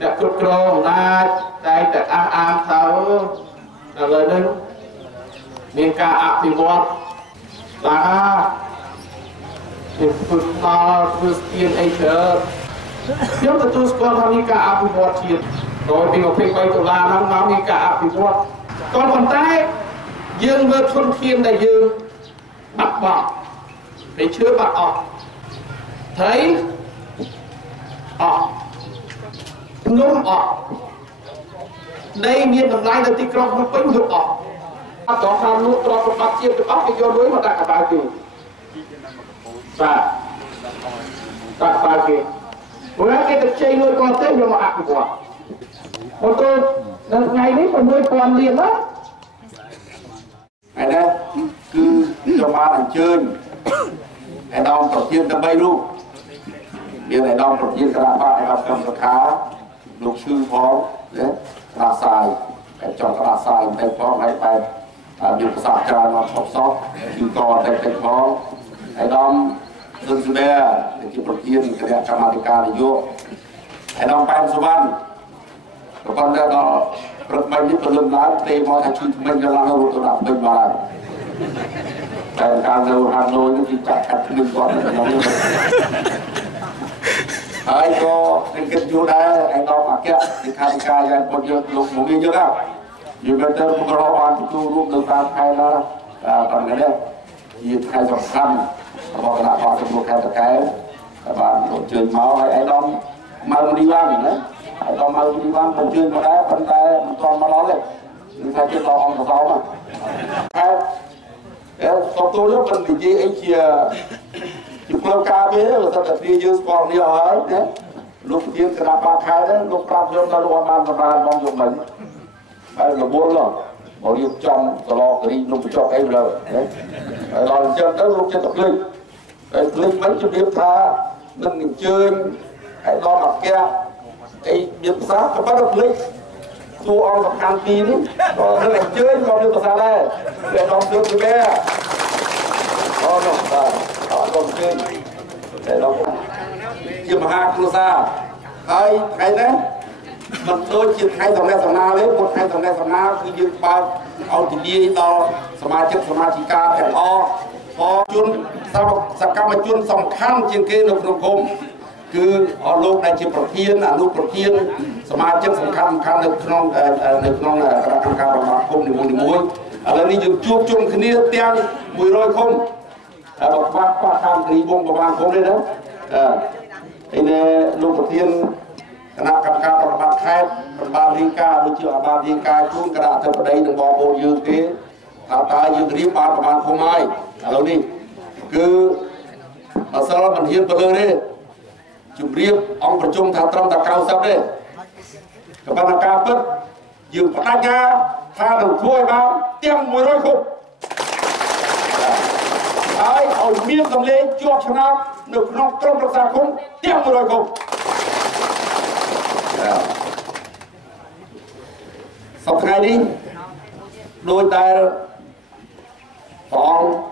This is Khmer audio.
អ្នកគ្រប់គ្រងអំណាចតែតែអះអាងថាឥឡូវនេះមានការអភិវឌ្ឍឡើងពីពុទ្ធដល់ធ្វើស្ពានអីច្រើនខ្ញុំទទួលស្គាល់ថាមានការអភិវឌ្ឍជាតិដោយពី23ដុល្លារហ្នឹងមកមានការអភិវឌ្ឍក៏ប៉ុន្តែយើងមើលធនធានដែលយើងបាត់បង់ពេលឈើបាត់អស់ត្រីអស់ភ្នំអស់ដីមានតម្លៃនៅទីក្រុងភ្នំពេញលុបអស់អត់ដល់ខាងលក់ទ្រព្យសម្បត្តិជាតិទាំងអស់គេយកលុយមកដាក់កប៉ាល់គេបាទដាក់កប៉ាល់គេព្រោះគេទៅជ័យលុយគាត់ទេយកមកអភិវឌ្ឍម៉ូតូនៅថ្ងៃនេះ6,000លានណាហើយណាគឺខ្ញុំបានអញ្ជើញឯកឧត្តមប្រធានដើម្បីរូបមានឯកឧត្តមប្រធានគណៈបកឯកឧត្តមសុខាលោកឈឺផងណាក្រាសាយតែចង់ក្រាសាយតែផងហើយបែបមានប្រសាទច្រើនមកឈប់សោះគឺក៏តែផងឯកឧត្តមសុនសុបែជាប្រធានគណៈកម្មាធិការនយោបាយឯកឧត្តមប៉ែនសុវណ្ណក៏ប៉ុន្តែដល់ព្រឹកមិញនេះព្រលឹមឡើងទេមកថាជួយថ្មីកន្លងរត់ទៅដល់ពេញមកហើយតែការនៅហាណូយនេះគឺចាក់កាត់ភ្លឹងគាត់ក្នុងនេះហើយក៏នឹងគិតយល់ដែរឯកឧត្តមអគ្គលេខាធិការយ៉ាងពុតយកលោកមកវិញយកដល់យើងទៅប្រកបបានទទួលរួមនៅតាមខែណាតាមនេះជាខែសំខាន់របស់គណៈបកសម្រួលខេត្តតាកែវបានអញ្ជើញមកហើយឯកឧត្តមម៉ៅនីវ៉ាន់ណាហើយដល់មកទីបានបញ្ជូនមកដែរប៉ុន្តែមិនទាន់មកដល់ទេគឺថាជាដល់អង្គសោមហើយសុំទូយកមិននិយាយអីជាផ្លូវការវាទៅតែព្រាយើងស្គាល់គ្នាហើយណាលោកប្រធានគណៈបកខេត្តហ្នឹងលោកប្រាប់ខ្ញុំដល់លោកបានសម្រាប់បងយកមិញហើយរវល់មករៀបចំសឡករីលោកបញ្ចុកអីលើណាហើយដល់អញ្ចឹងទៅលោកចិត្តភ្លេចហើយភ្លេចមិនជម្រាបថានឹងអញ្ជើញឲ្យដល់អគ្គអីមានភាសាក៏ប៉ុន្តែភ្លេចសួរអង្គសំខាន់ពីនេះក៏នឹងអញ្ជើញក៏មានភាសាដែរតែដល់ជឿពីបែអូនោះបាទអត់ដល់ជឿតែដល់ជាមហាគ្រួសារហើយថ្ងៃនេះមិនដូចជាថ្ងៃសំណេះសំណាលទេពុតថ្ងៃសំណេះសំណាលគឺយើងបើកឲ្យទលាយដល់សមាជិកសមាជិកាទាំងអស់ជនសកម្មជនសំខាន់ជាងគេនៅក្នុងភូមិគឺអស់លោកដែលជាប្រធានអនុប្រធានសមាជិកសំខាន់នៅក្នុងគណៈកម្មការរបស់ភូមិនីមួយៗឥឡូវនេះយើងជួបជុំគ្នាទាំង100ឃុំបើខ្វះតាមគ្រីវងប្រមាណឃុំនេះណាហើយលោកប្រធានគណៈកម្មការរបស់ខេត្តបានរាយការណ៍ដូចជាបានរាយការណ៍ជូនគណៈអធិបតីនិងបងប្អូនយើងទេថាតើយើងរៀបបានប្រមាណឃុំហើយឥឡូវនេះគឺអសលមិនហ៊ានទៅលើទេជម្រាបអង្គប្រជុំថាត្រឹមតែ90ទេក៏ប៉ុន្តែការពិតយើងបដិញ្ញាថានឹងធ្វើឲ្យបានទាំង100ឃុំហើយឲ្យមានសម្លេងជាប់ឆ្នោតនៅក្នុងក្រុមប្រឹក្សាឃុំទាំង100ឃុំសប្តាហ៍នេះដោយដែលព្រះអង្គ